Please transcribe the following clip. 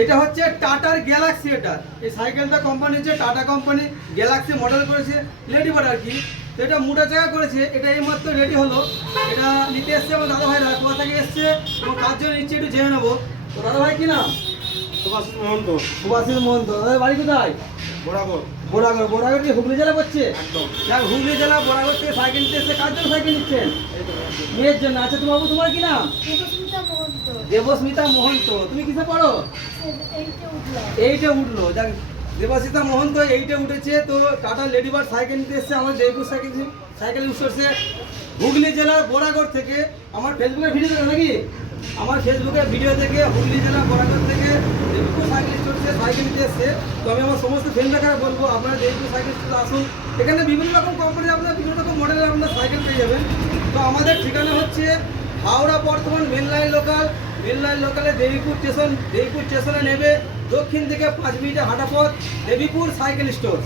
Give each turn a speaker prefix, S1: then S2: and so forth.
S1: এটা হচ্ছে টাটার গ্যালাক্সি এটা। এই সাইকেলটা কোম্পানি হচ্ছে টাটা কোম্পানি গ্যালাক্সি মডেল করেছে লেডি বার্ড আর কি। তো এটা মোটা জায়গা করেছে, এটা এইমাত্র রেডি হলো। এটা নিতে এসছে আমার দাদা ভাইরা কোথা থেকে এসছে, এবং কার জন্য নিচ্ছে একটু জেনে নেব। তো দাদা ভাই কি নাম?
S2: মহন্ত।
S1: সুভাষিস মহন্ত। দাদা বাড়ি কোথায়? বোরাগড়। বোরাগড়। কি হুগলি জেলা পড়ছে
S2: একদম।
S1: যাক হুগলি জেলা বোরাগড় থেকে সাইকেল নিতে এসছে কার জন্য সাইকেল নিচ্ছেন? মেয়ের জন্য। আচ্ছা তোমার বাবু তোমার কি নাম?
S3: দেবস্মিতা মহন্ত।
S1: তুমি কিসে পড়ো?
S3: এইটে
S1: উঠল। যাক দেবাসিতা মহন্ত এইটে উঠেছে। তো টাটা লেডিবার সাইকেল নিতে এসছে আমার জয়পুর সাইকেল সাইকেল ইউজ করছে। হুগলি জেলার বোরাগড় থেকে আমার ফেসবুকে ভিডিও দেখো নাকি? আমার ফেসবুকে ভিডিও থেকে হুগলি জেলা বোরাগড় থেকে জয়পুর সাইকেল স্টোরসে সাইকেল নিতে এসছে। তো আমি আমার সমস্ত ফ্রেন্ডরা বলব, আপনারা সাইকেল স্টোর আসুন। এখানে বিভিন্ন রকম কোম্পানি আপনারা বিভিন্ন রকম মডেলের আপনারা সাইকেল পেয়ে যাবেন। তো আমাদের ঠিকানা হচ্ছে Howrah Bardhaman main line local main line লোকালে দেবীপুর স্টেশন দেবীপুর স্টেশনে নেবে। দক্ষিণ দিকে পাঁচ মিনিটে হাঁটা পথ দেবীপুর সাইকেল স্টোর